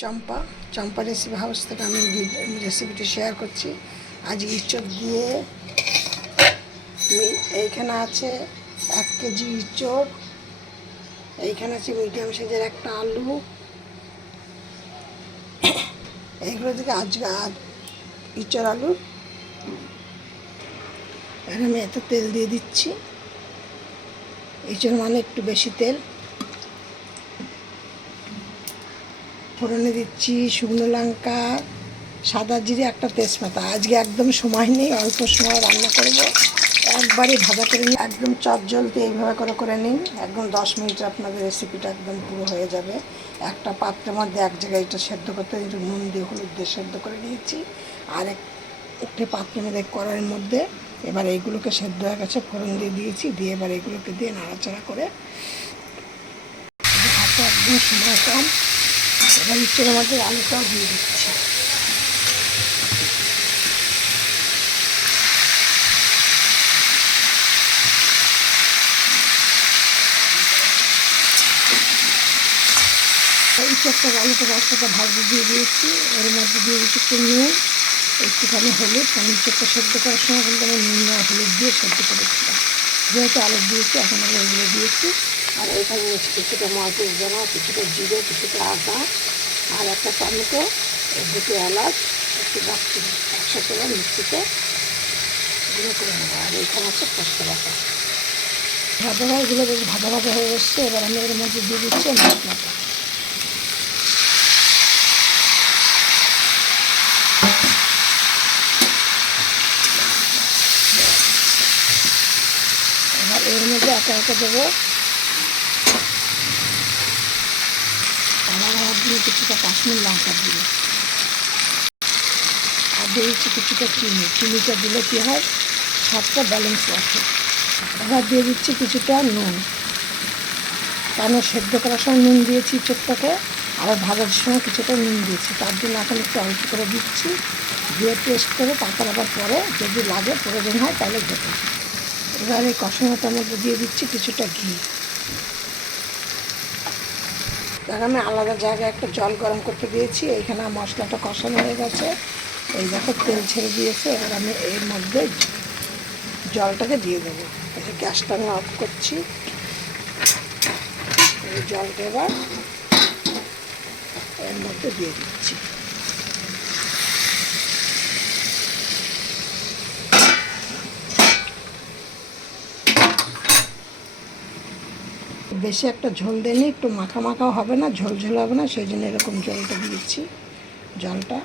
চম্পা চম্পা recipe house থেকে আমি রেসিপিটি শেয়ার করছি। আজ ইঁচড় দিয়ে এইখানে আছে 1 কেজি ইঁচড়, এইখানে আছে মিডিয়াম সাইজের একটা আলু, এইগুলো থেকে আজকে ইঁচড় আলু। এখানে আমি এত তেল দিয়ে দিচ্ছি, ইঁচড় মানে একটু বেশি তেল। ফোড়নে দিচ্ছি শুকনো লঙ্কা, সাদা জিরে, একটা তেজপাতা। আজকে একদম সময় নেই, অল্প সময় রান্না করব, একবারই ভাজা করে নিই। একদম চটজলদি এইভাবে করে নিন, একদম 10 মিনিটে আপনাদের রেসিপিটা একদম পুরো হয়ে যাবে। একটা পাত্রের মধ্যে এক জায়গায় এটা সেদ্ধ করতে একটু নুন দিয়ে হলুদ দিয়ে সেদ্ধ করে নিয়েছি। আর একটি পাত্রের মধ্যে কড়াইয়ের মধ্যে এবার এইগুলোকে সেদ্ধ হয়ে গেছে, ফোড়ন দিয়ে দিয়েছি, দিয়ে এবার এগুলোকে দিয়ে নাড়াচাড়া করে হাতে একদম সময় কম। এবার ইঁচড়ের মধ্যে আলুটাও দিয়ে দিচ্ছি। ইঁচড়টা আলুটা রাস্তাটা ভাজি দিয়ে দিয়েছি, এর মধ্যে দিয়ে দিচ্ছি একটু নুন, একটুখানি হলুদ। কারণ ইঁচড়টা সেদ্ধ করার সময় কিন্তু আমি নুন আর হলুদ দিয়ে সেদ্ধ করেছিলাম, যেহেতু আলু দিয়েছি এখন আমি এগুলো দিয়েছি। আর এইখানে নিয়েছি কিছুটা মরিচ দানা, কিছুটা জিরে, কিছুটা আদা, আর একটা টমেটো, 2টো এলাচ, একটু দারচিনি একসাথে মিক্সিতে গুঁড়ো করে নেবো। আর এইখানে আছে পোস্ত বাটা। এগুলো বেশ ভাজা ভাজা হয়ে এসছে। এবার আমি এর মধ্যে দিয়ে দিচ্ছি মশলাটা। এবার এর মধ্যে একে একে দেবো আমার হাত দিয়ে কিছুটা কাশ্মীর লঙ্কা দিল, আর দিয়েছি কিছুটা চিনিটা দিলে কী হয়, স্বাদটা ব্যালেন্স রাখে। এবার দিয়ে দিচ্ছি কিছুটা নুন, কারণ সেদ্ধ করার সময় নুন দিয়েছি ইঁচড়টাকে, আবার ভাজার সময় কিছুটা নুন দিয়েছি, তার জন্য এখন একটু অল্প করে দিচ্ছি। দিয়ে টেস্ট করে তারপর আবার পরে যদি লাগে প্রয়োজন হয় তাহলে দেবো। এবার এই কষানোটার মধ্যে দিয়ে দিচ্ছি কিছুটা ঘি। দেখ আমি আলাদা জায়গায় একটা জল গরম করতে দিয়েছি, এইখানে মশলাটা কষানো হয়ে গেছে, এই দেখো তেল ছেড়ে দিয়েছে। এবার আমি এর মধ্যে জলটাকে দিয়ে দেবো। এই যে গ্যাসটা আমি অফ করছি, এই জলটা এবার এর মধ্যে দিয়ে দিচ্ছি। বেশি একটা ঝোল দেয়নি, একটু মাখা মাখাও হবে না, ঝোল ঝোল হবে না, সেই জন্য এরকম জলটা দিয়েছি। জলটা